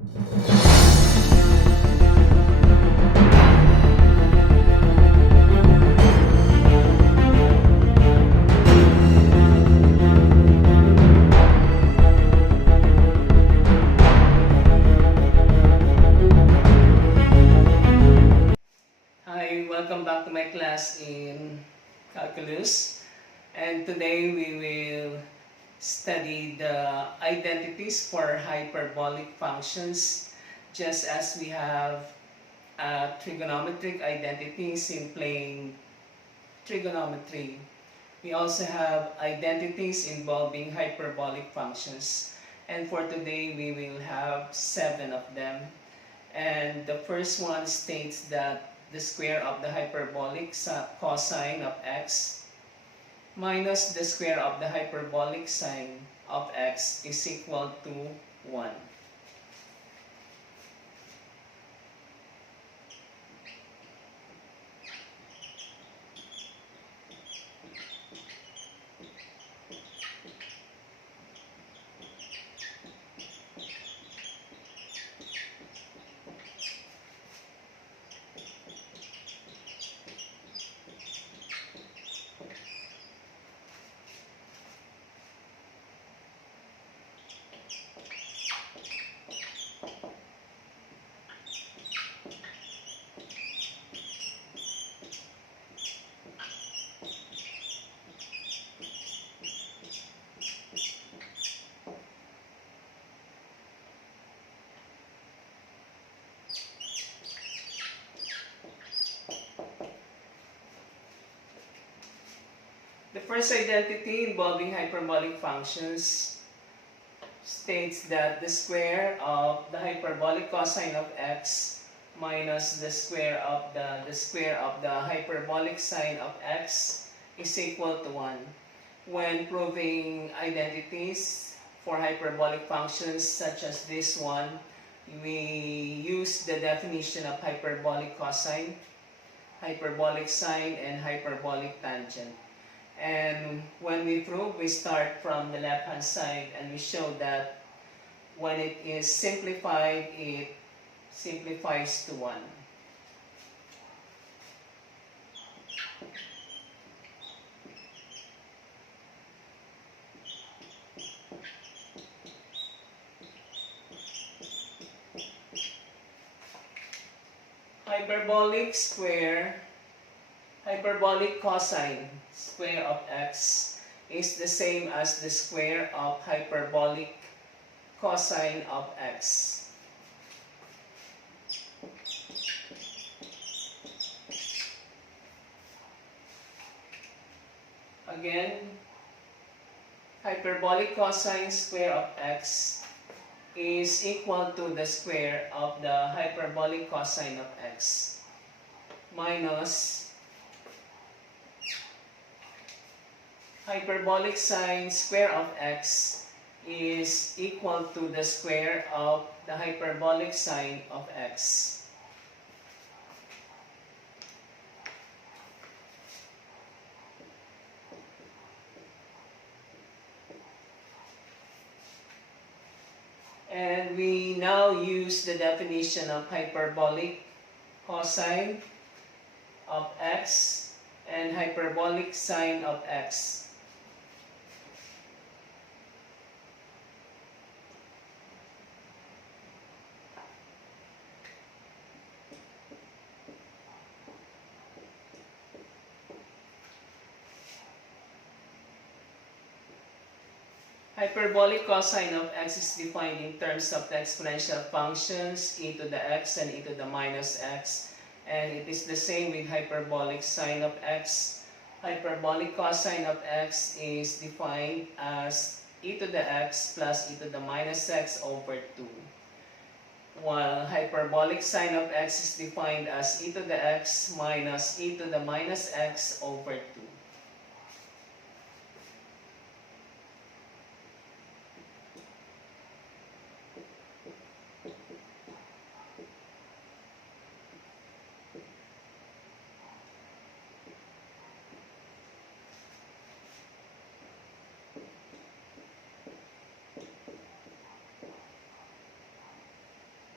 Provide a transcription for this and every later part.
Hi, welcome back to my class in Calculus. And today we will study the identities for hyperbolic functions, just as we have trigonometric identities in plane trigonometry. We also have identities involving hyperbolic functions. And for today we will have 7 of them. And the first one states that the square of the hyperbolic cosine of x minus the square of the hyperbolic sine of x is equal to 1. The first identity involving hyperbolic functions states that the square of the hyperbolic cosine of x minus the square of the hyperbolic sine of x is equal to 1. When proving identities for hyperbolic functions such as this one, we use the definition of hyperbolic cosine, hyperbolic sine, and hyperbolic tangent. And when we prove, we start from the left hand side and we show that when it is simplified, it simplifies to 1. Hyperbolic cosine square of x is the same as the square of hyperbolic cosine of x. Again, hyperbolic cosine square of x is equal to the square of the hyperbolic cosine of x minus hyperbolic sine square of x is equal to the square of the hyperbolic sine of x. And we now use the definition of hyperbolic cosine of x and hyperbolic sine of x. Hyperbolic cosine of x is defined in terms of the exponential functions e to the x and e to the minus x, and it is the same with hyperbolic sine of x. Hyperbolic cosine of x is defined as e to the x plus e to the minus x over 2, while hyperbolic sine of x is defined as e to the x minus e to the minus x over 2.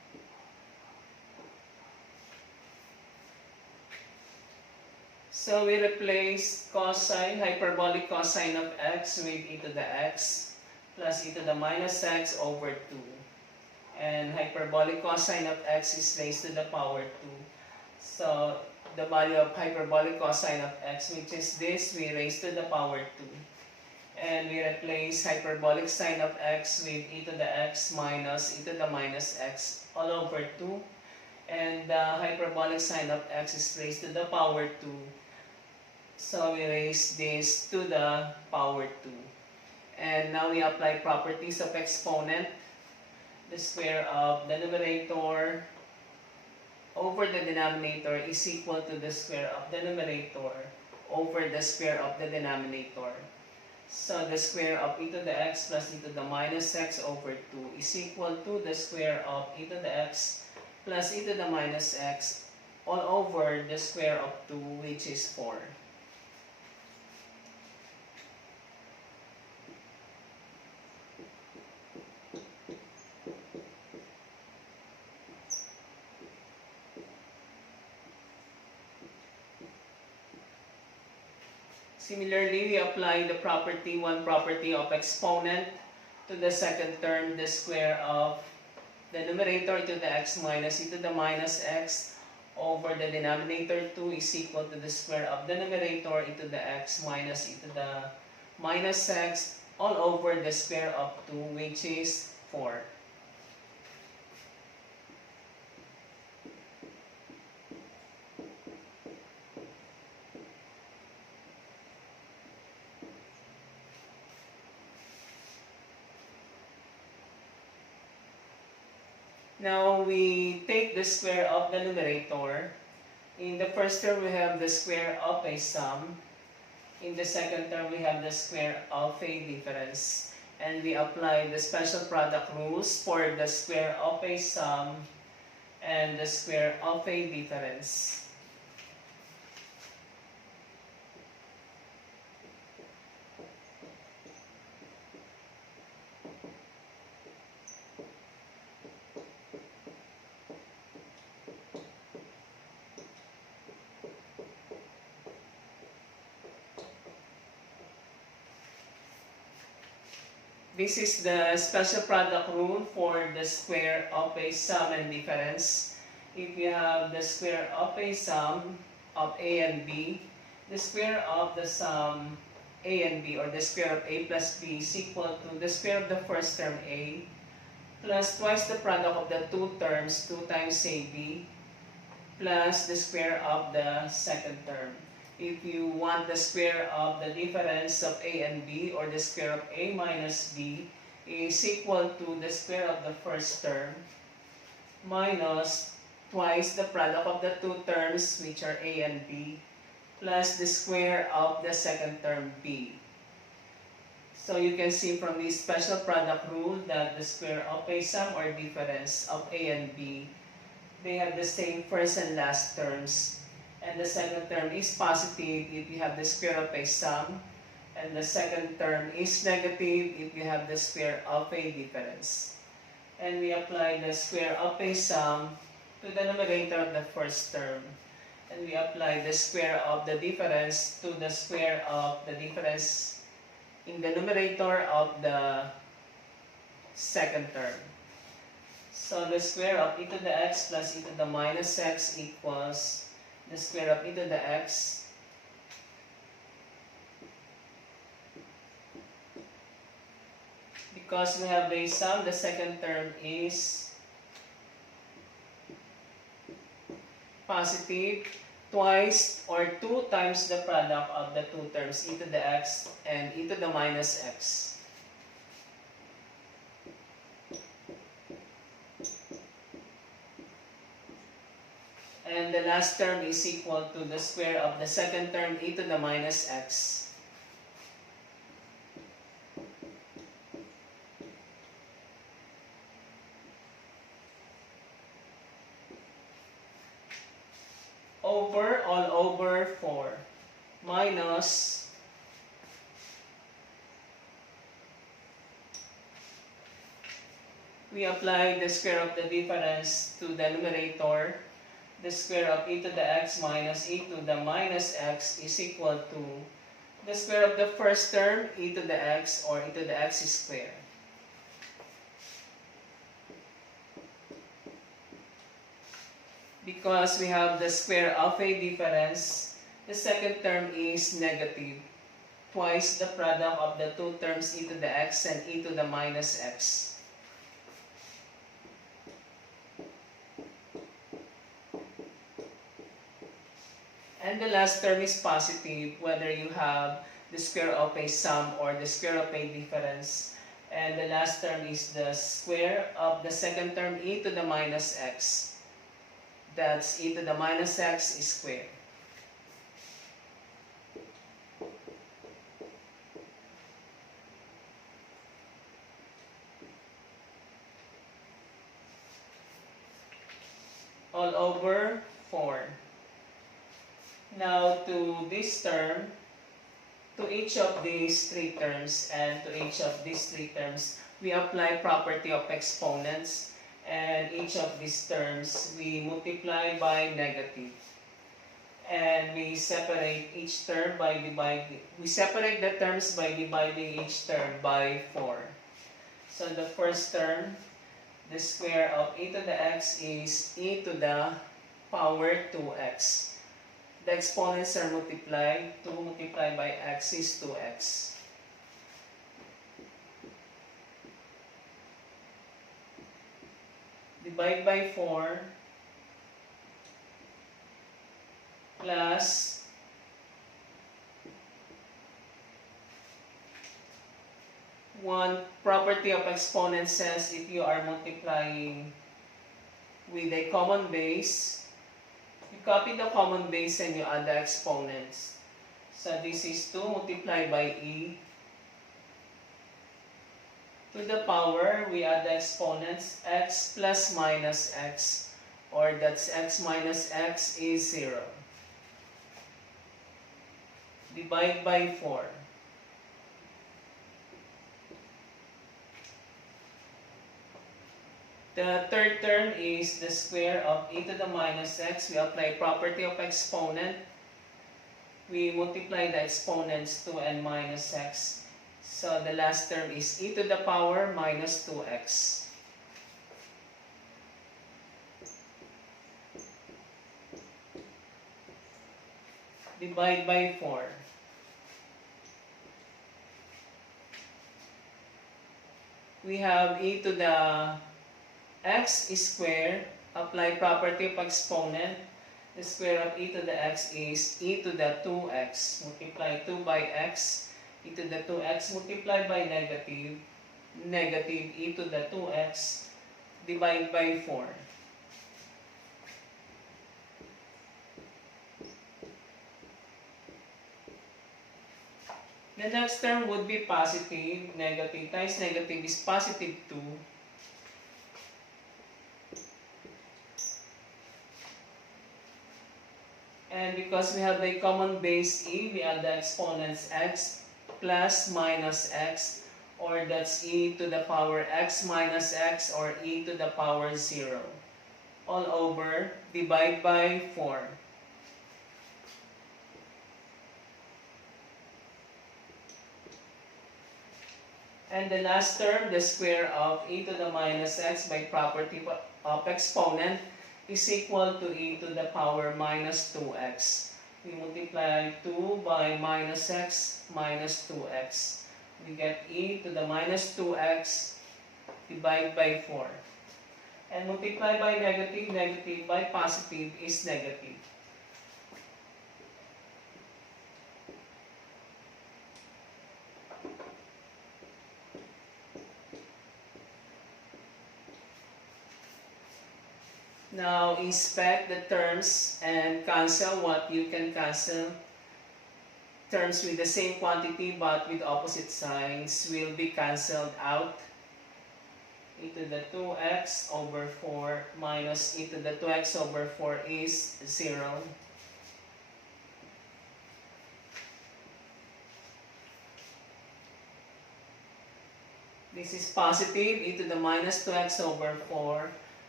So we replace cosine, hyperbolic cosine of x with e to the x plus e to the minus x over 2. And hyperbolic cosine of x is raised to the power 2. So the value of hyperbolic cosine of x, which is this, we raise to the power 2. And we replace hyperbolic sine of x with e to the x minus e to the minus x all over 2. And the hyperbolic sine of x is raised to the power 2. So we raise this to the power 2. And now we apply properties of exponent. The square of the numerator over the denominator is equal to the square of the numerator over the square of the denominator. So the square of e to the x plus e to the minus x over 2 is equal to the square of e to the x plus e to the minus x all over the square of 2, which is 4. Similarly, we apply the one property of exponent to the second term, the square of the numerator to the x minus e to the minus x over the denominator 2 is equal to the square of the numerator e to the x minus e to the minus x all over the square of 2, which is 4. Now we take the square of the numerator. In the first term, we have the square of a sum. In the second term, we have the square of a difference. And we apply the special product rules for the square of a sum and the square of a difference. This is the special product rule for the square of a sum and difference. If you have the square of a sum of a and b, the square of the sum a and b, or the square of a plus b, is equal to the square of the first term a plus twice the product of the two terms, 2 times ab, plus the square of the second term. If you want the square of the difference of a and b, or the square of a minus b, is equal to the square of the first term minus twice the product of the two terms, which are a and b, plus the square of the second term b. So you can see from this special product rule that the square of a sum or difference of a and b, they have the same first and last terms. And the second term is positive if you have the square of a sum, and the second term is negative if you have the square of a difference. And we apply the square of a sum to the numerator of the first term. And we apply the square of the difference to the square of the difference in the numerator of the second term. So the square of e to the x plus e to the minus x equals the square of e to the x because we have a sum, the second term is positive, twice or 2 times the product of the two terms, e to the x and e to the minus x. And the last term is equal to the square of the second term, e to the minus x. Over, all over 4, minus we apply the square of the difference to the numerator. the square of e to the x minus e to the minus x is equal to the square of the first term, e to the x, or e to the x squared. Because we have the square of a difference, the second term is negative. Twice the product of the two terms, e to the x and e to the minus x. And the last term is positive, whether you have the square of a sum or the square of a difference. And the last term is the square of the second term, e to the minus x. That's e to the minus x squared. All over 4. Now to this term, to each of these three terms and to each of these three terms, we apply property of exponents, and each of these terms we multiply by negative. And we separate each term by dividing, we separate the terms by dividing each term by 4. So the first term, the square of e to the x is e to the power 2x. The exponents are multiplied. 2 multiplied by x is 2x. Divide by 4 plus one property of exponent says if you are multiplying with a common base, you copy the common base and you add the exponents. So this is 2 multiplied by e to the power, we add the exponents, x plus minus x, or that's x minus x is 0. Divide by 4. The third term is the square of e to the minus x. We apply property of exponent. We multiply the exponents 2 and minus x. So the last term is e to the power minus 2x. Divide by 4. We have e to the x squared, apply property of exponent. The square of e to the x is e to the 2x. Multiply 2 by x. E to the 2x multiplied by negative. Negative e to the 2x. Divide by 4. The next term would be positive. Negative times negative is positive 2. And because we have the common base e, we add the exponents x plus minus x, or that's e to the power x minus x, or e to the power 0. All over, divide by 4. And the last term, the square of e to the minus x by property of exponent, is equal to e to the power minus 2x. We multiply 2 by minus x minus 2x. We get e to the minus 2x, divide by 4. And multiply by negative, negative by positive is negative. Now, inspect the terms and cancel what you can cancel. Terms with the same quantity but with opposite signs will be cancelled out. E to the 2x over 4 minus e to the 2x over 4 is 0. This is positive. E to the minus 2x over 4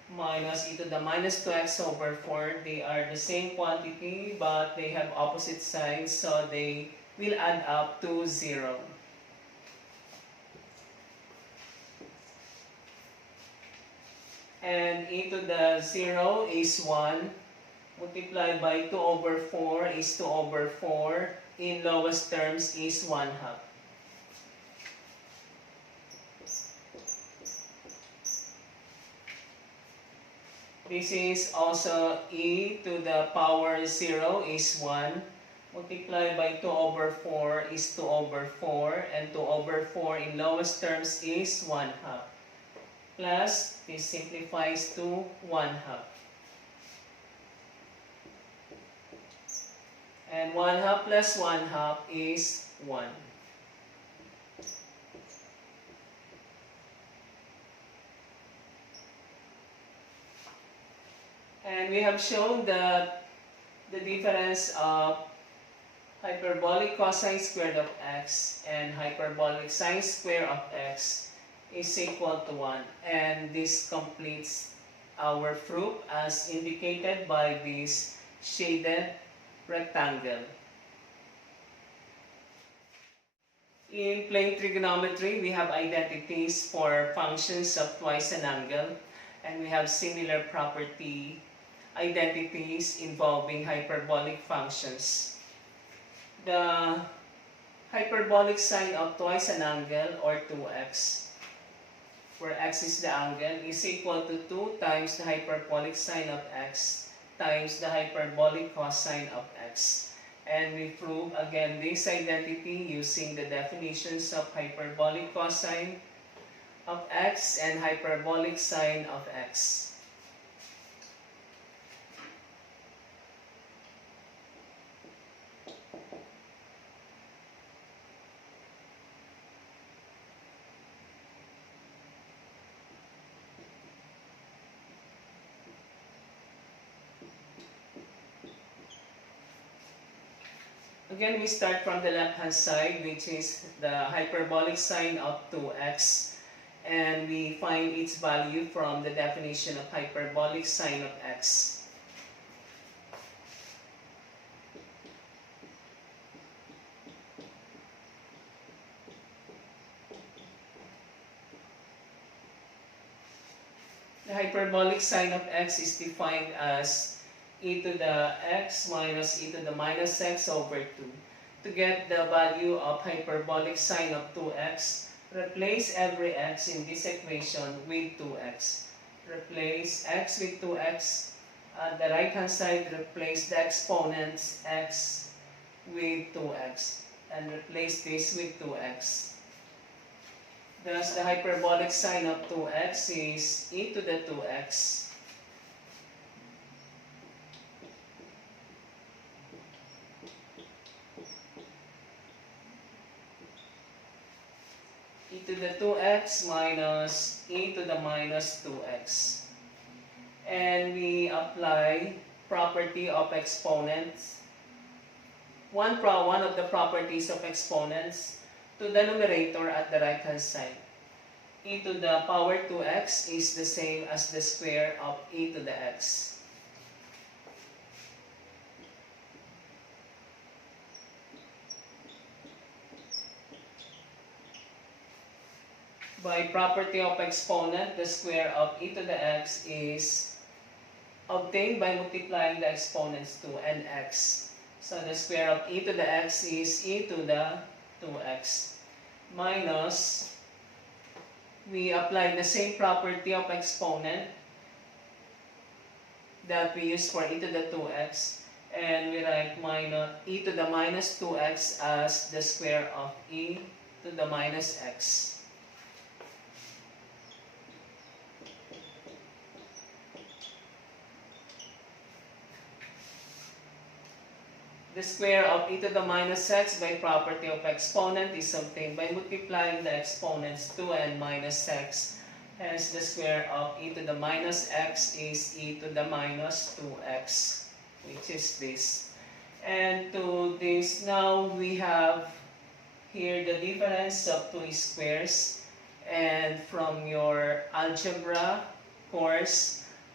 minus e to the minus 2x over 4. They are the same quantity but they have opposite signs, so they will add up to 0. And e to the 0 is 1. Multiplied by 2 over 4 is 2 over 4. In lowest terms is 1 half. This is also e to the power 0 is 1. Multiplied by 2 over 4 is 2 over 4. And 2 over 4 in lowest terms is 1 half. Plus, this simplifies to 1 half. And 1 half plus 1 half is 1. And we have shown that the difference of hyperbolic cosine squared of x and hyperbolic sine squared of x is equal to 1. And this completes our proof as indicated by this shaded rectangle. In plane trigonometry, we have identities for functions of twice an angle, and we have similar property identities involving hyperbolic functions. The hyperbolic sine of twice an angle, or 2x, where x is the angle, is equal to 2 times the hyperbolic sine of x times the hyperbolic cosine of x. And we prove again this identity using the definitions of hyperbolic cosine of x and hyperbolic sine of x. Again, we start from the left-hand side, which is the hyperbolic sine of 2x. And we find its value from the definition of hyperbolic sine of x. The hyperbolic sine of x is defined as e to the x minus e to the minus x over 2. To get the value of hyperbolic sine of 2x, replace every x in this equation with 2x. Replace x with 2x. On the right hand side, replace the exponents x with 2x. And replace this with 2x. Thus, the hyperbolic sine of 2x is e to the 2x. E to the 2x minus e to the minus 2x. And we apply property of exponents. One of the properties of exponents to the numerator at the right hand side. E to the power 2x is the same as the square of e to the x. By property of exponent, the square of e to the x is obtained by multiplying the exponents 2 and x. So the square of e to the x is e to the 2x. Minus, we apply the same property of exponent that we use for e to the 2x. And we write minus e to the minus 2x as the square of e to the minus x. The square of e to the minus x by property of exponent is obtained by multiplying the exponents 2 and minus x. Hence, the square of e to the minus x is e to the minus 2x, which is this. And to this, now we have here the difference of two squares. And from your algebra course,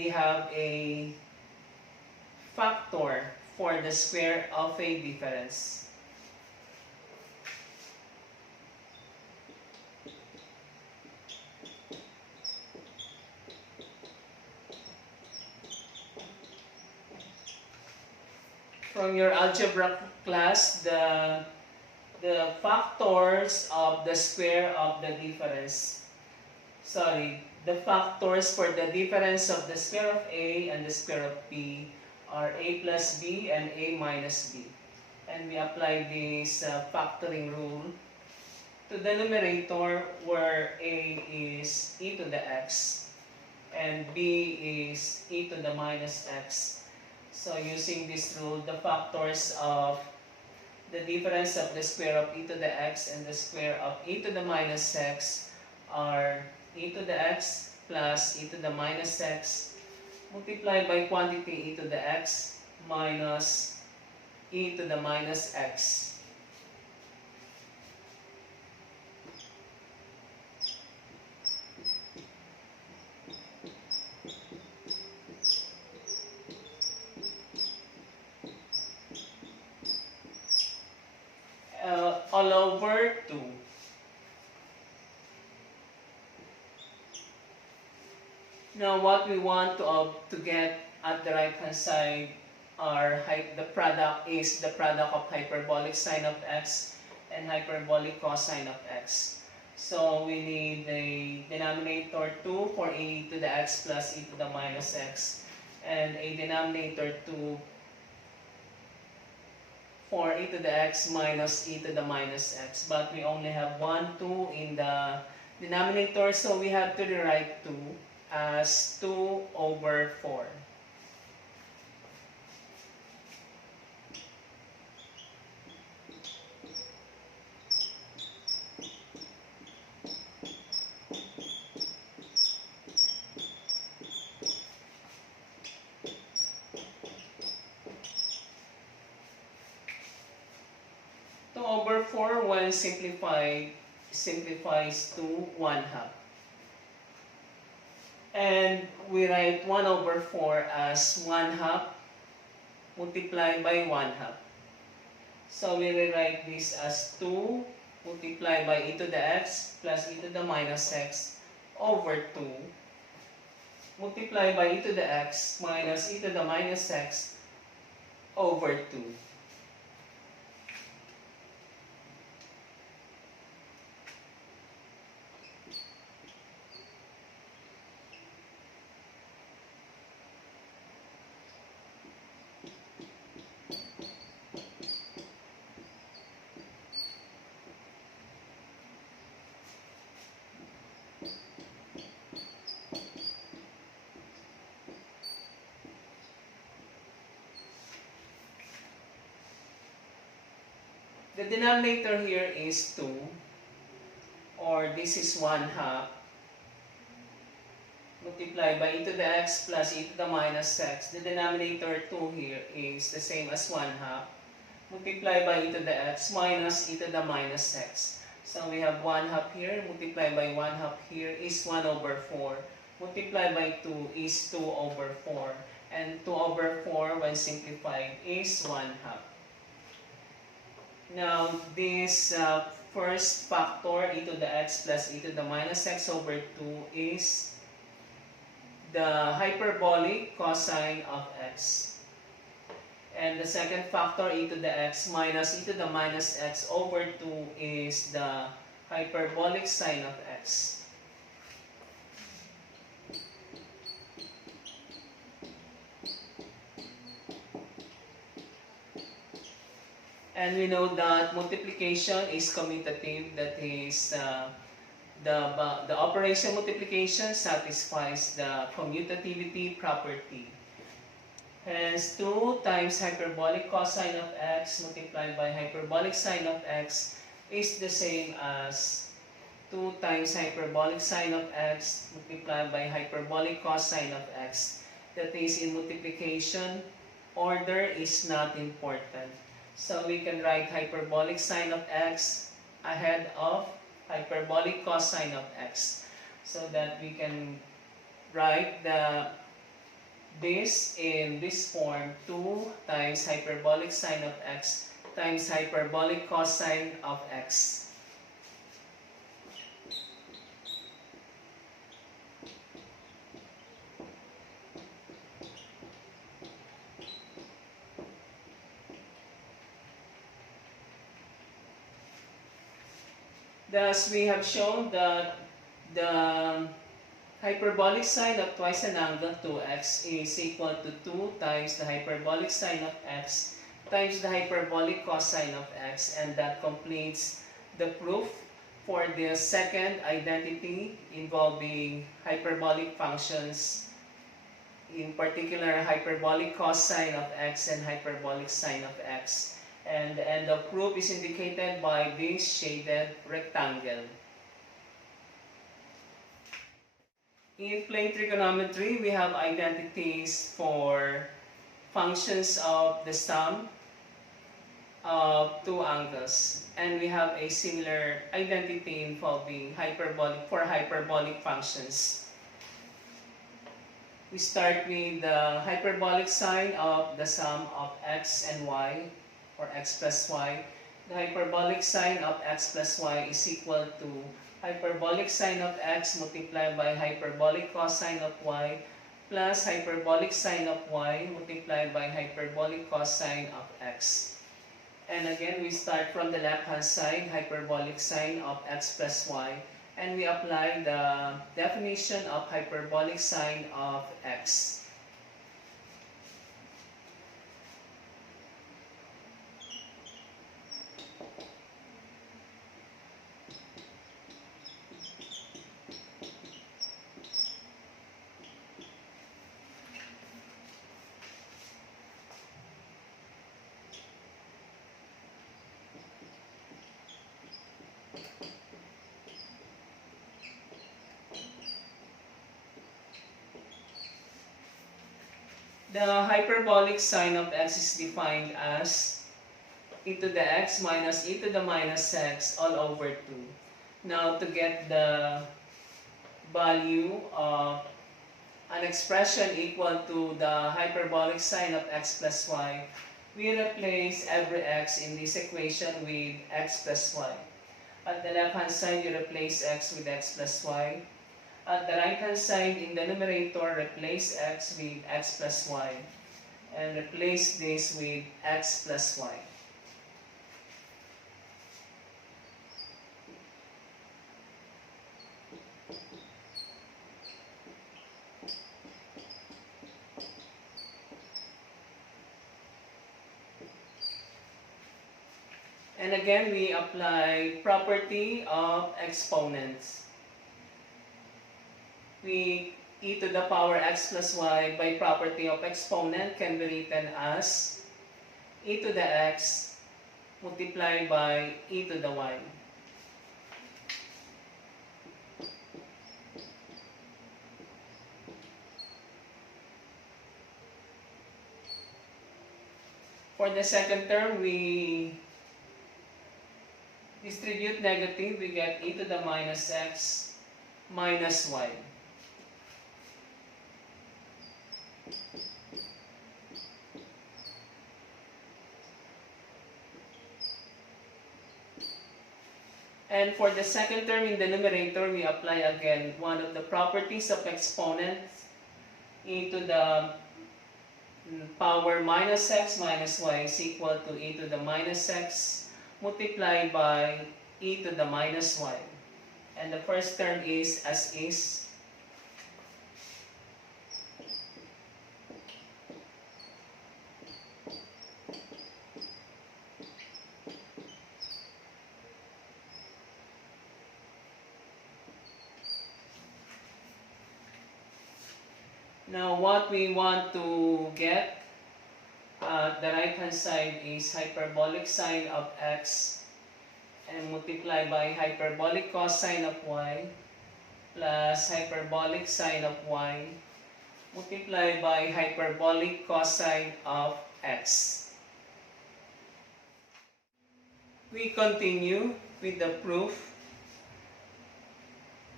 we have a factor for the square of a difference. From your algebra class, the factors of the square of the difference. The factors for the difference of the square of A and the square of B are A plus B and A minus B. And we apply this factoring rule to the numerator, where A is e to the x and B is e to the minus x. So using this rule, the factors of the difference of the square of e to the x and the square of e to the minus x are e to the x plus e to the minus x multiplied by quantity e to the x minus e to the minus x. All over 2. Now what we want to get at the right hand side are the product of hyperbolic sine of x and hyperbolic cosine of x. So we need the denominator 2 for e to the x plus e to the minus x, and a denominator 2 for e to the x minus e to the minus x. But we only have 1, 2 in the denominator, so we have to rewrite 2 as 2 over 4. Over 4 when simplifies to 1/2. And we write 1 over 4 as 1/2 multiplied by 1/2. So we rewrite this as 2 multiplied by e to the x plus e to the minus x over 2 multiplied by e to the x minus e to the minus x over 2. The denominator here is 2, or this is 1/2, multiplied by e to the x plus e to the minus x. The denominator 2 here is the same as 1/2, multiplied by e to the x minus e to the minus x. So we have 1/2 here, multiplied by 1/2 here is 1 over 4, multiplied by 2 is 2 over 4, and 2 over 4 when simplified is 1/2. Now, this first factor, e to the x plus e to the minus x over 2, is the hyperbolic cosine of x. And the second factor, e to the x minus e to the minus x over 2, is the hyperbolic sine of x. And we know that multiplication is commutative. That is, the operation multiplication satisfies the commutativity property. Hence, 2 times hyperbolic cosine of x multiplied by hyperbolic sine of x is the same as 2 times hyperbolic sine of x multiplied by hyperbolic cosine of x. That is, in multiplication, order is not important. So we can write hyperbolic sine of x ahead of hyperbolic cosine of x, so that we can write the this in this form: 2 times hyperbolic sine of x times hyperbolic cosine of x. Thus, we have shown that the hyperbolic sine of twice an angle 2x is equal to 2 times the hyperbolic sine of x times the hyperbolic cosine of x, and that completes the proof for the second identity involving hyperbolic functions, in particular hyperbolic cosine of x and hyperbolic sine of x. And the end of proof is indicated by this shaded rectangle. In plane trigonometry, we have identities for functions of the sum of two angles, and we have a similar identity involving hyperbolic functions. We start with the hyperbolic sine of the sum of x and y, or x plus y. The hyperbolic sine of x plus y is equal to hyperbolic sine of x multiplied by hyperbolic cosine of y plus hyperbolic sine of y multiplied by hyperbolic cosine of x. And again, we start from the left-hand side, hyperbolic sine of x plus y, and we apply the definition of hyperbolic sine of x. The hyperbolic sine of x is defined as e to the x minus e to the minus x all over 2. Now, to get the value of an expression equal to the hyperbolic sine of x plus y, we replace every x in this equation with x plus y. At the left-hand side, you replace x with x plus y. At the right-hand side, in the numerator, replace x with x plus y. And replace this with x plus y. And again, we apply property of exponents. We e to the power x plus y by property of exponent can be written as e to the x multiplied by e to the y. For the second term, we distribute negative, we get e to the minus x minus y. And for the second term in the numerator, we apply again one of the properties of exponents, e to the power minus x minus y is equal to e to the minus x multiplied by e to the minus y. And the first term is as is. Now, what we want to get at the right-hand side is hyperbolic sine of x and multiply by hyperbolic cosine of y plus hyperbolic sine of y multiply by hyperbolic cosine of x. We continue with the proof.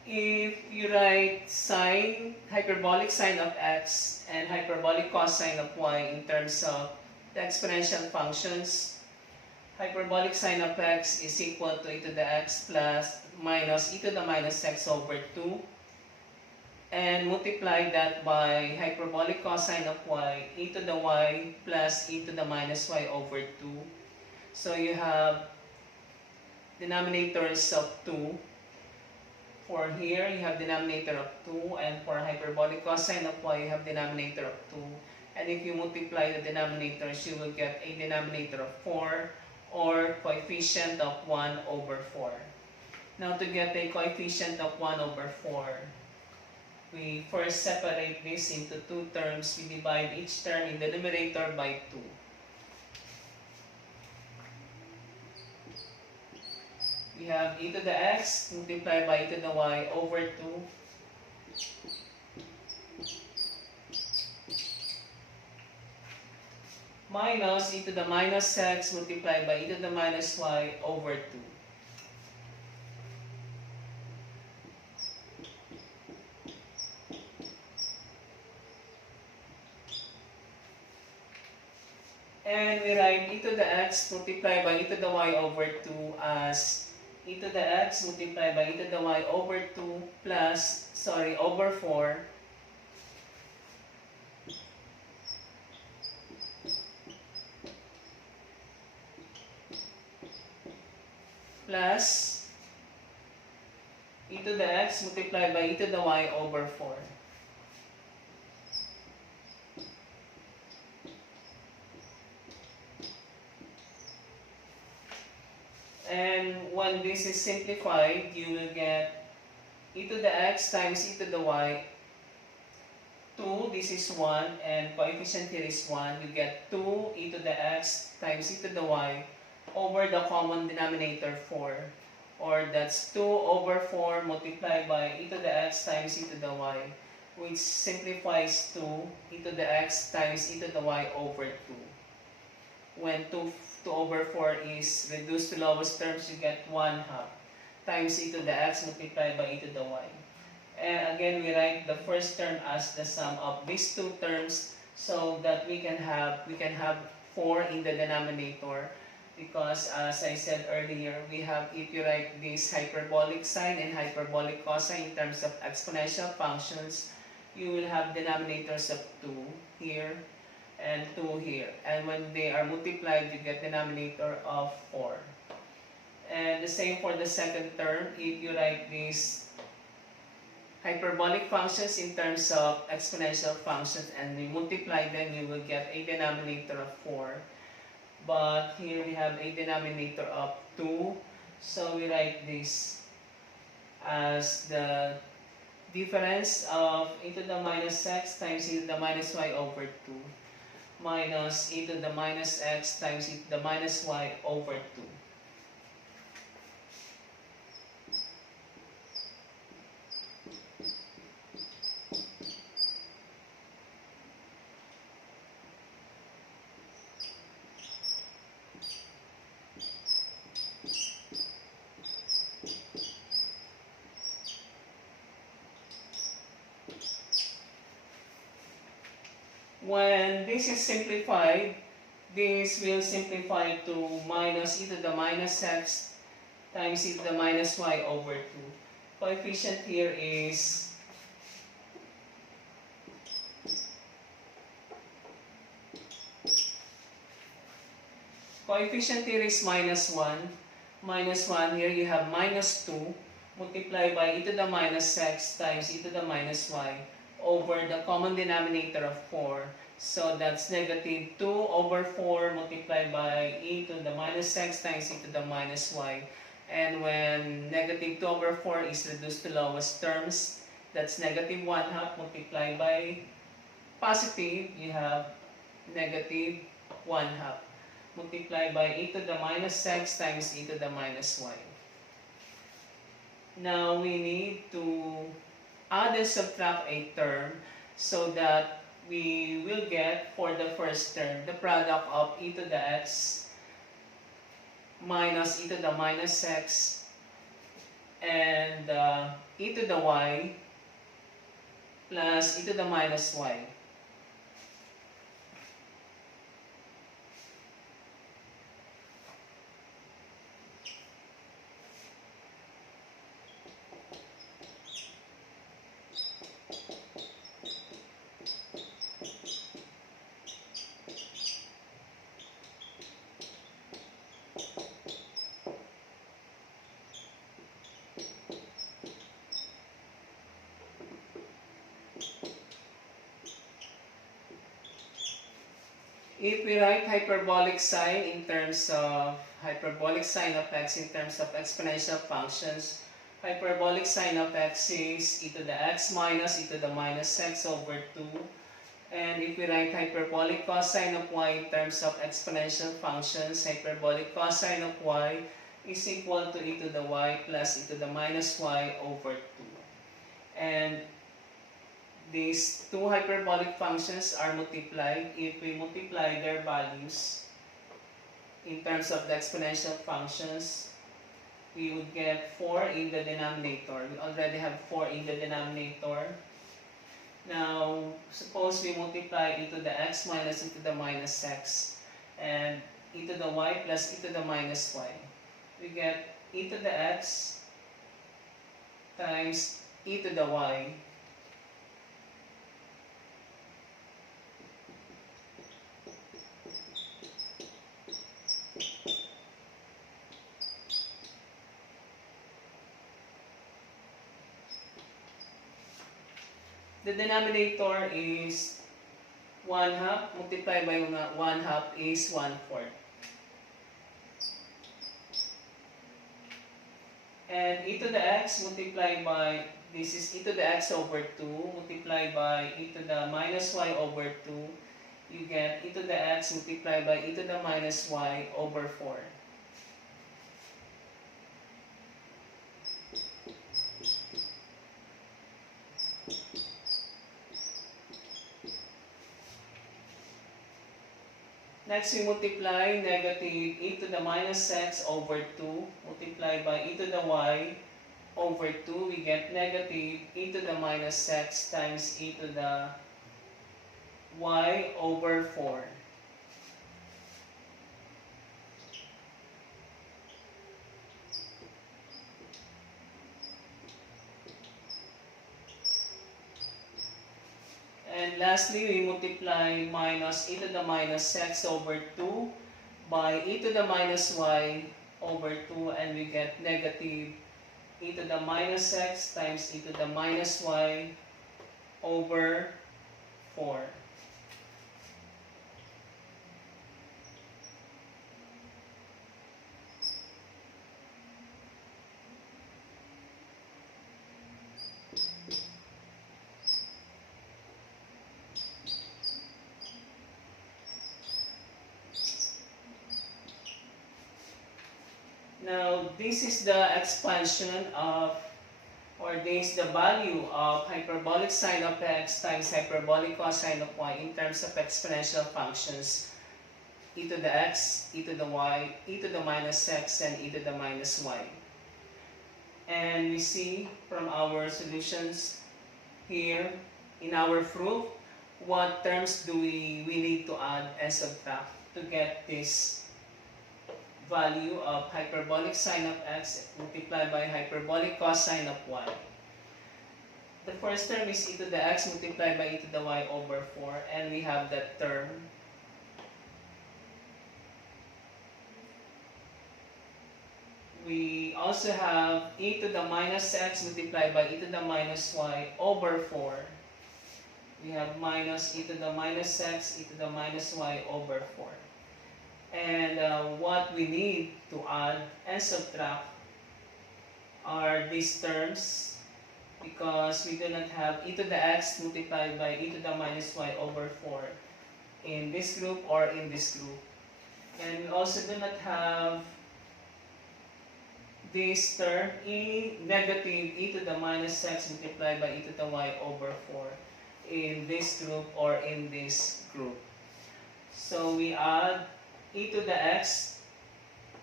if you write hyperbolic sine of x and hyperbolic cosine of y in terms of the exponential functions, hyperbolic sine of x is equal to e to the x plus minus e to the minus x over 2, and multiply that by hyperbolic cosine of y, e to the y plus e to the minus y over 2. So you have denominators of 2. For here, you have denominator of 2, and for hyperbolic cosine of y, you have denominator of 2. And if you multiply the denominators, you will get a denominator of 4, or coefficient of 1 over 4. Now, to get a coefficient of 1 over 4, we first separate this into two terms. We divide each term in the numerator by 2. We have e to the x multiplied by e to the y over 2 minus e to the minus x multiplied by e to the minus y over 2. And we write e to the x multiplied by e to the y over 2 as e to the x multiplied by e to the y over 2 over 4 plus e to the x multiplied by e to the y over 4. And when this is simplified, you will get e to the x times e to the y. 2, this is 1, and coefficient here is 1. You get 2 e to the x times e to the y over the common denominator 4. Or that's 2 over 4 multiplied by e to the x times e to the y, which simplifies to e to the x times e to the y over 2. When 2 over 4 is reduced to lowest terms, you get 1 half times e to the x multiplied by e to the y. And again, we write the first term as the sum of these two terms, so that we can have 4 in the denominator, because as I said earlier, we have, if you write this hyperbolic sine and hyperbolic cosine in terms of exponential functions, you will have denominators of 2 here and 2 here, and when they are multiplied, you get denominator of 4. And the same for the second term. If you write these hyperbolic functions in terms of exponential functions and you multiply them, you will get a denominator of 4. But here we have a denominator of 2, so we write this as the difference of e to the minus x times e to the minus y over 2 minus e to the minus x times e to the minus y over 2. When this is simplified, this will simplify to minus e to the minus x times e to the minus y over 2. Coefficient here is minus 1. Minus 1, here you have minus 2 multiplied by e to the minus x times e to the minus y over the common denominator of 4. So that's negative 2 over 4 multiplied by e to the minus x times e to the minus y. And when negative 2 over 4 is reduced to lowest terms, that's negative 1 half multiplied by positive, you have negative 1 half multiplied by e to the minus x times e to the minus y. Now we need to add and subtract a term so that we will get, for the first term, the product of e to the x minus e to the minus x and e to the y plus e to the minus y. If we write hyperbolic sign in terms of hyperbolic sign of x in terms of exponential functions, hyperbolic sign of x is e to the x minus e to the minus x over 2. And if we write hyperbolic cosine of y in terms of exponential functions, hyperbolic cosine of y is equal to e to the y plus e to the minus y over 2. And these two hyperbolic functions are multiplied. If we multiply their values in terms of the exponential functions, we would get 4 in the denominator. We already have 4 in the denominator. Now, suppose we multiply e to the x minus e to the minus x and e to the y plus e to the minus y. We get e to the x times e to the y the denominator is 1/2 multiplied by 1/2 is 1/4. And e to the x multiplied by, this is e to the x over 2 multiplied by e to the minus y over 2. You get e to the x multiplied by e to the minus y over 4. Next, we multiply negative e to the minus x over 2 multiplied by e to the y over 2. We get negative e to the minus x times e to the y over 4. And lastly, we multiply minus e to the minus x over 2 by e to the minus y over 2, and we get negative e to the minus x times e to the minus y over 4. Now, this is the expansion of, or this is the value of hyperbolic sine of x times hyperbolic cosine of y in terms of exponential functions, e to the x, e to the y, e to the minus x, and e to the minus y. And we see from our solutions here in our proof, what terms do we need to add and subtract to get this value of hyperbolic sine of x multiplied by hyperbolic cosine of y. The first term is e to the x multiplied by e to the y over 4, and we have that term. We also have e to the minus x multiplied by e to the minus y over 4. We have minus e to the minus x, e to the minus y over 4. And what we need to add and subtract are these terms, because we do not have e to the x multiplied by e to the minus y over 4 in this group or in this group. And we also do not have this term negative e to the minus x multiplied by e to the y over 4 in this group or in this group. So we add e to the x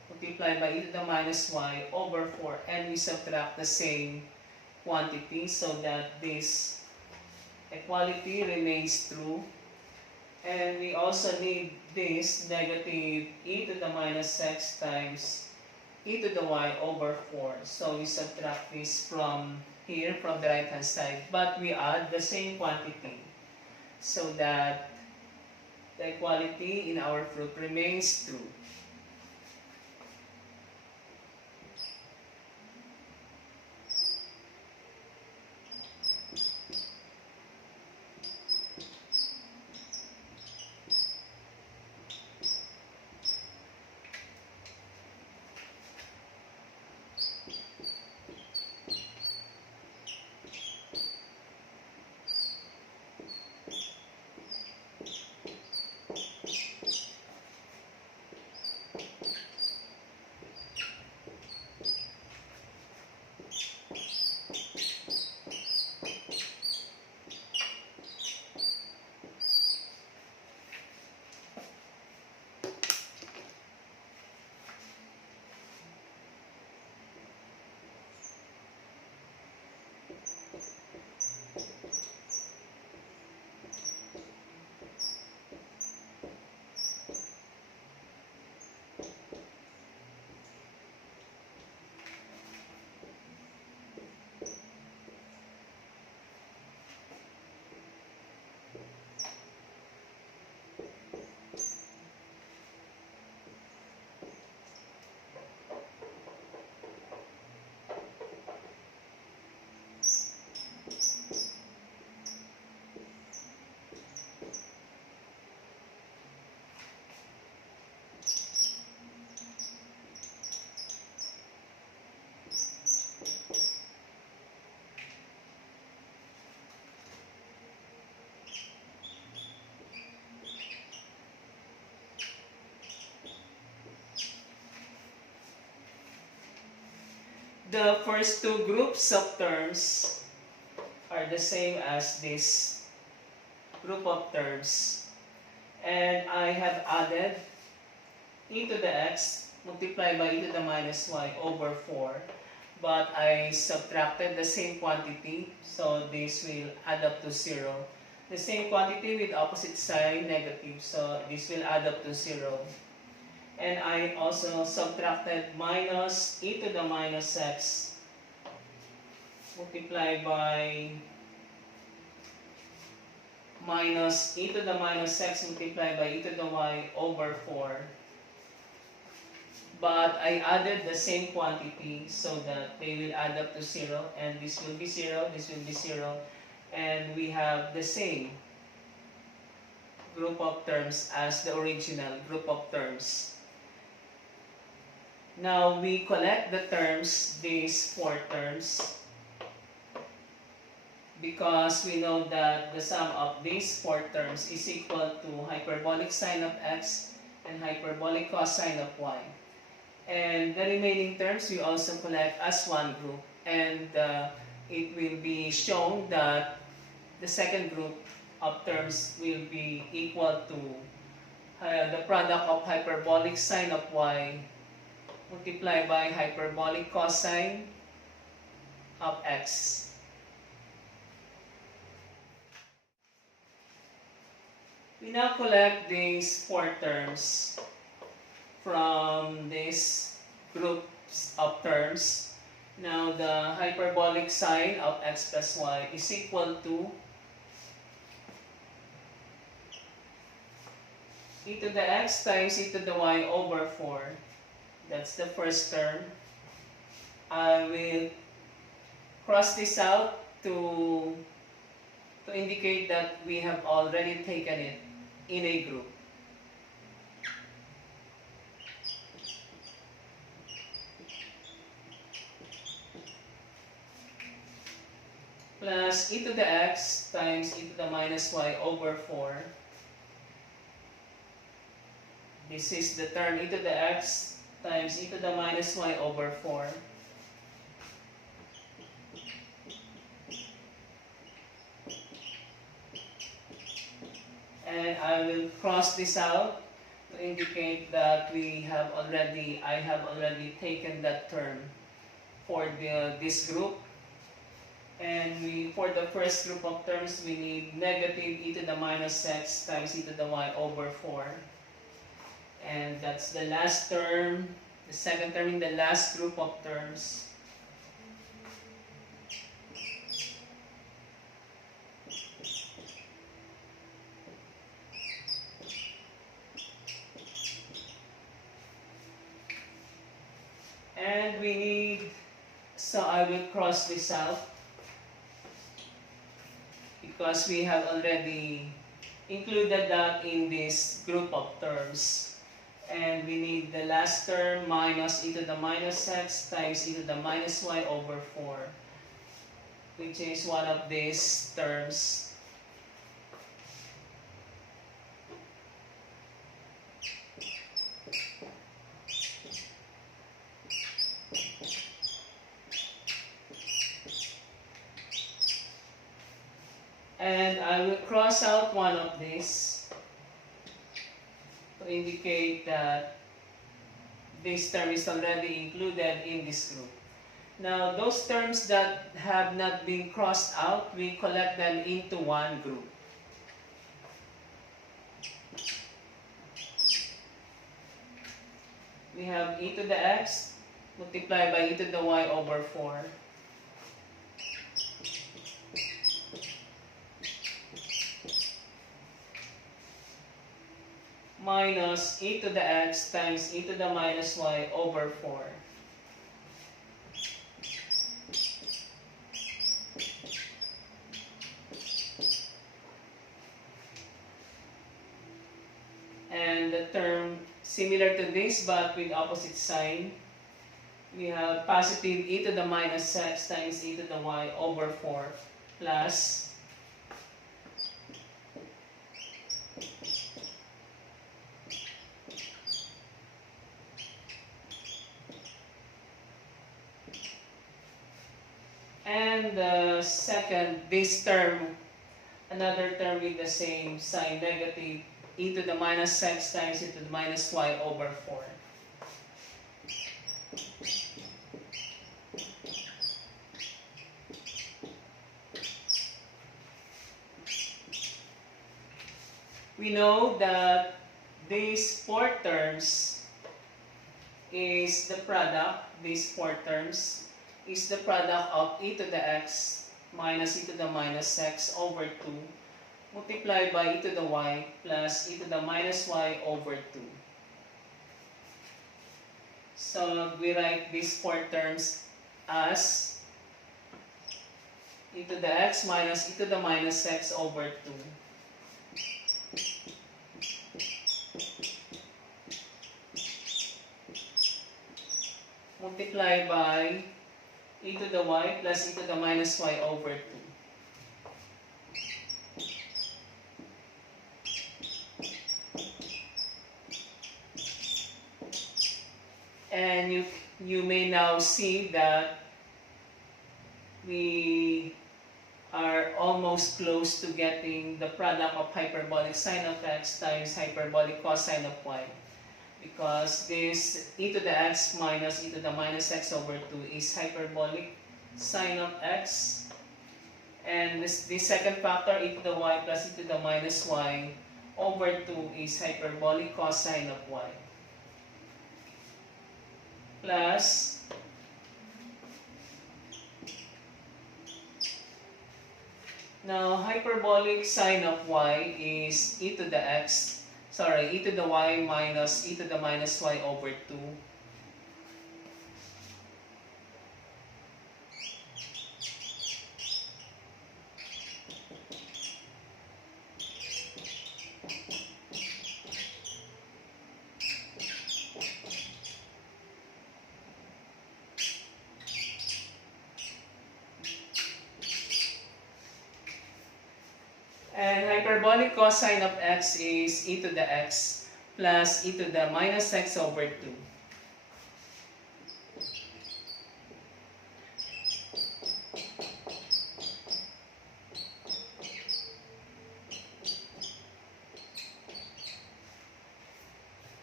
multiplied by e to the minus y over 4, and we subtract the same quantity so that this equality remains true. And we also need this negative e to the minus x times e to the y over 4. So we subtract this from here, from the right hand side, but we add the same quantity so that the equality in our fruit remains true. The first two groups of terms are the same as this group of terms. And I have added e to the x multiplied by e to the minus y over 4. But I subtracted the same quantity, so this will add up to 0. The same quantity with opposite sign, negative, so this will add up to 0. And I also subtracted minus e to the minus x multiplied by minus e to the minus x multiplied by e to the y over 4. But I added the same quantity so that they will add up to 0, and this will be 0, this will be 0, and we have the same group of terms as the original group of terms. Now we collect the terms, these 4 terms, because we know that the sum of these 4 terms is equal to hyperbolic sine of x and hyperbolic cosine of y. And the remaining terms we also collect as one group, and it will be shown that the second group of terms will be equal to the product of hyperbolic sine of y multiplied by hyperbolic cosine of x. We now collect these 4 terms from these groups of terms. Now the hyperbolic sine of x plus y is equal to e to the x times e to the y over 4. That's the first term. I will cross this out to indicate that we have already taken it in a group. Plus e to the x times e to the minus y over 4. This is the term e to the x times e to the minus y over 4. And I will cross this out to indicate that I have already taken that term for this group. And for the first group of terms, we need negative e to the minus x times e to the y over 4. And that's the last term, the second term in the last group of terms. And we need, so I will cross this out because we have already included that in this group of terms. And we need the last term minus e to the minus x times e to the minus y over 4, which is one of these terms. And I will cross out one of these to indicate that this term is already included in this group. Now, those terms that have not been crossed out, we collect them into one group. We have e to the x multiplied by e to the y over 4. Minus e to the x times e to the minus y over 4. And the term similar to this but with opposite sign, we have positive e to the minus x times e to the y over 4 plus and the second, this term, another term with the same sign, negative e to the minus x times e to the minus y over 4. We know that these four terms is the product, these four terms is the product of e to the x minus e to the minus x over 2 multiplied by e to the y plus e to the minus y over 2. So we write these four terms as e to the x minus e to the minus x over 2. Multiplied by e to the y plus e to the minus y over 2. And you may now see that we are almost close to getting the product of hyperbolic sine of x times hyperbolic cosine of y. Because this e to the x minus e to the minus x over 2 is hyperbolic sine of x. And the second factor, e to the y plus e to the minus y over 2 is hyperbolic cosine of y. Plus now hyperbolic sine of y is e to the x, e to the y minus e to the minus y over 2. And hyperbolic cosine of x is e to the x plus e to the minus x over 2.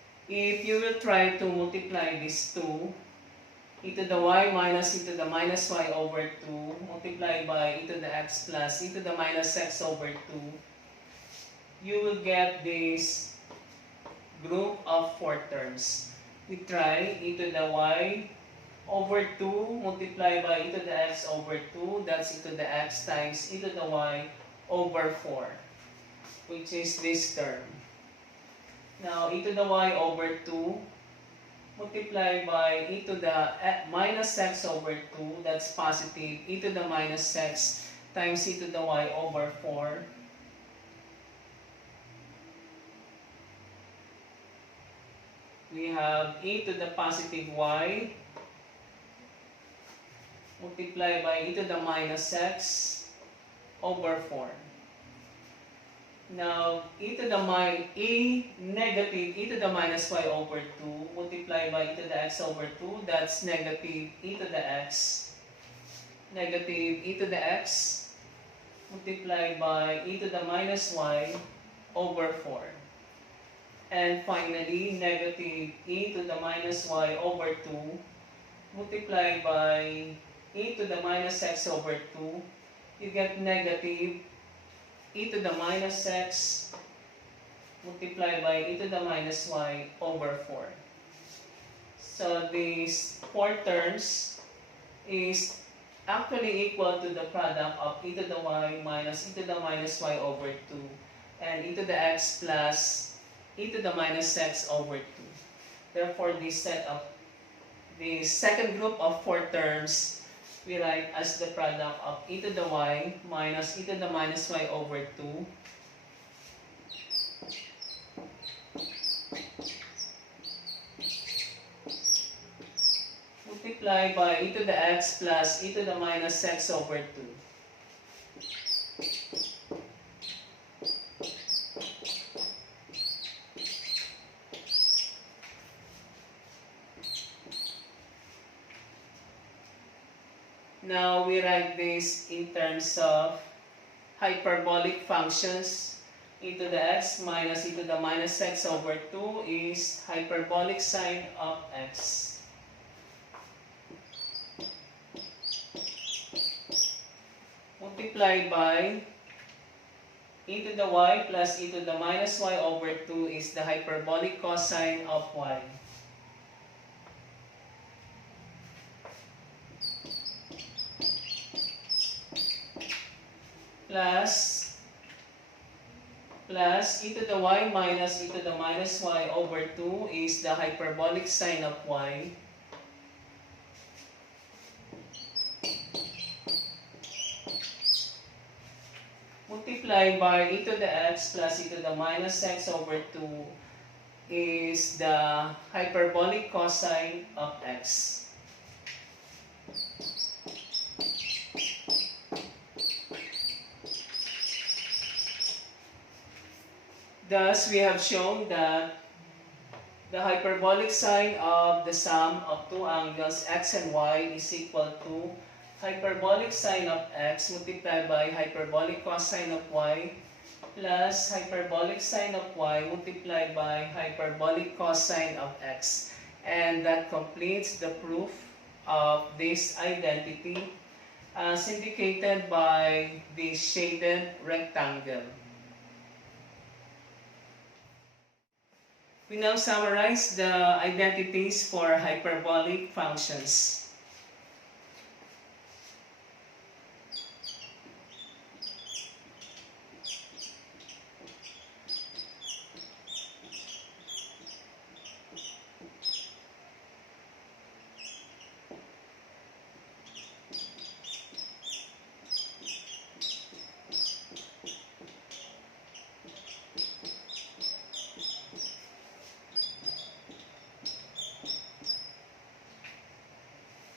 if you will try to multiply these two, e to the y minus e to the minus y over 2 multiplied by e to the x plus e to the minus x over 2, you will get this group of 4 terms. We try e to the y over 2 multiplied by e to the x over 2, that's e to the x times e to the y over 4, which is this term. Now, e to the y over 2 multiplied by e to the minus x over 2, that's positive, e to the minus x times e to the y over 4. We have e to the positive y multiplied by e to the minus x over 4. Now, negative e to the minus y over 2 multiplied by e to the x over 2, that's negative e to the x. Negative e to the x multiplied by e to the minus y over 4. And finally, negative e to the minus y over 2 multiplied by e to the minus x over 2, you get negative e to the minus x multiplied by e to the minus y over 4. So these 4 terms is actually equal to the product of e to the y minus e to the minus y over 2 and e to the x plus e to the minus x over 2. Therefore, this second group of 4 terms we write as the product of e to the y minus e to the minus y over 2 multiplied by e to the x plus e to the minus x over 2. Now, we write this in terms of hyperbolic functions. E to the x minus e to the minus x over 2 is hyperbolic sine of x. Multiplied by e to the y plus e to the minus y over 2 is the hyperbolic cosine of y. Plus e to the y minus e to the minus y over 2 is the hyperbolic sine of y. Multiplied by e to the x plus e to the minus x over 2 is the hyperbolic cosine of x. Thus, we have shown that the hyperbolic sine of the sum of two angles x and y is equal to hyperbolic sine of x multiplied by hyperbolic cosine of y plus hyperbolic sine of y multiplied by hyperbolic cosine of x. And that completes the proof of this identity as indicated by the shaded rectangle. We now summarize the identities for hyperbolic functions.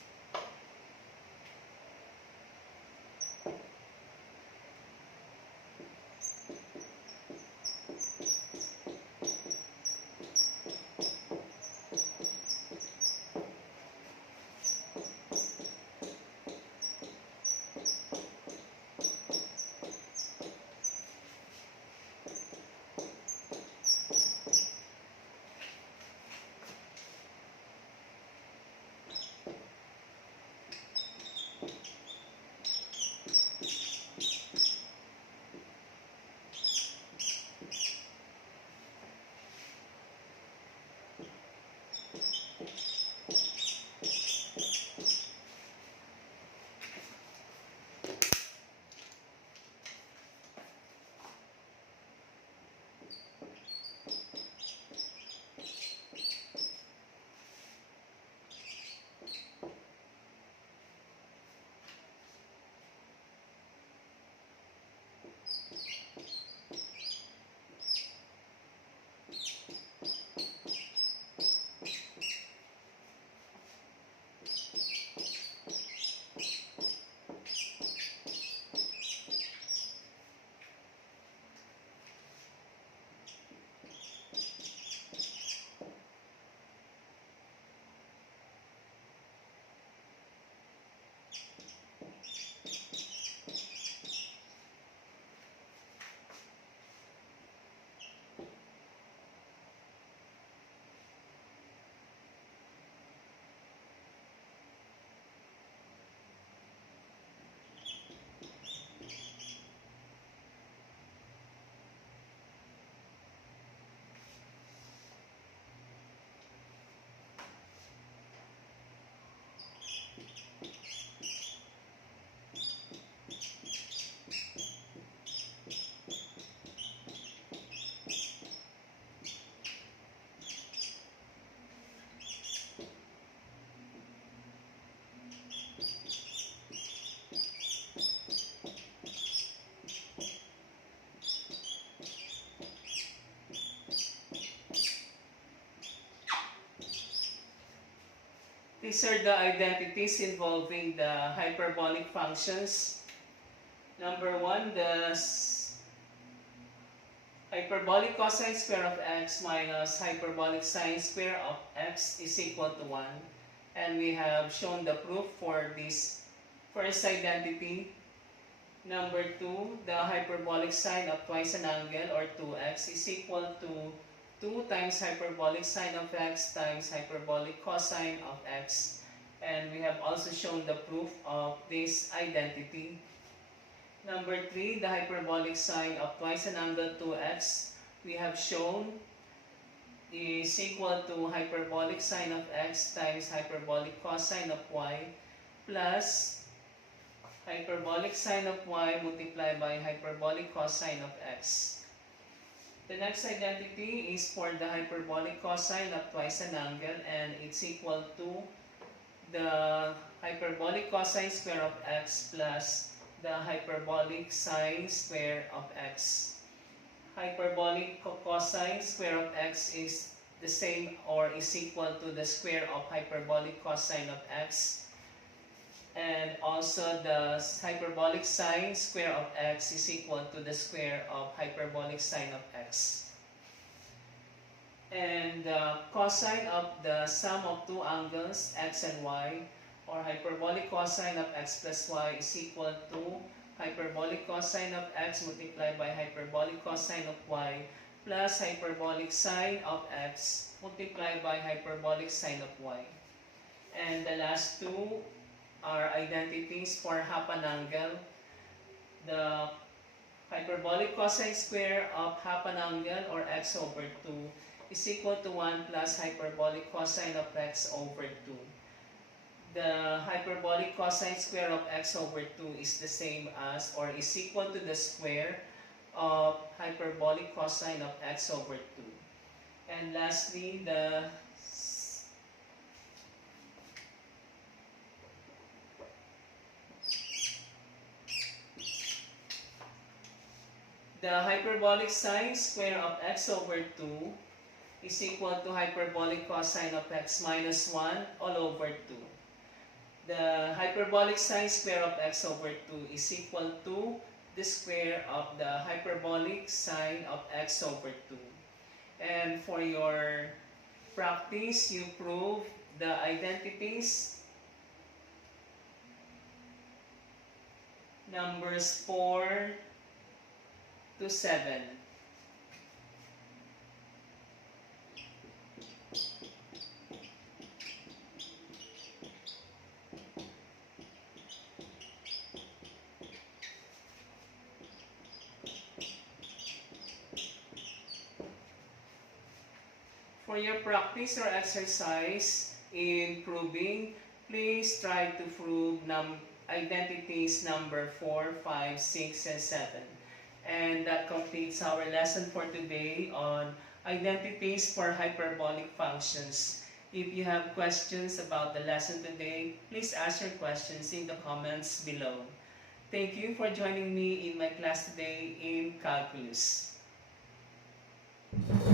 These are the identities involving the hyperbolic functions. Number 1, the hyperbolic cosine square of x minus hyperbolic sine square of x is equal to 1. And we have shown the proof for this first identity. Number 2, the hyperbolic sine of twice an angle or 2x is equal to 2 times hyperbolic sine of x times hyperbolic cosine of x. And we have also shown the proof of this identity. Number 3, the hyperbolic sine of twice an angle 2x, we have shown is equal to hyperbolic sine of x times hyperbolic cosine of y plus hyperbolic sine of y multiplied by hyperbolic cosine of x. The next identity is for the hyperbolic cosine of twice an angle, and it's equal to the hyperbolic cosine square of x plus the hyperbolic sine square of x. Hyperbolic cosine square of x is the same or is equal to the square of hyperbolic cosine of x. And also the hyperbolic sine square of x is equal to the square of hyperbolic sine of x. And the cosine of the sum of two angles, x and y, or hyperbolic cosine of x plus y is equal to hyperbolic cosine of x multiplied by hyperbolic cosine of y plus hyperbolic sine of x multiplied by hyperbolic sine of y. And the last two are identities for half an angle. The hyperbolic cosine square of half an angle or x over 2 is equal to 1 plus hyperbolic cosine of x over 2. The hyperbolic cosine square of x over 2 is the same as or is equal to the square of hyperbolic cosine of x over 2. And lastly, the hyperbolic sine square of x over 2 is equal to hyperbolic cosine of x minus 1 all over 2. The hyperbolic sine square of x over 2 is equal to the square of the hyperbolic sine of x over 2. And for your practice, you prove the identities numbers 4 to 7. For your practice or exercise in proving, please try to prove identities number 4, 5, 6, and 7. And that completes our lesson for today on identities for hyperbolic functions. If you have questions about the lesson today, please ask your questions in the comments below. Thank you for joining me in my class today in Calculus.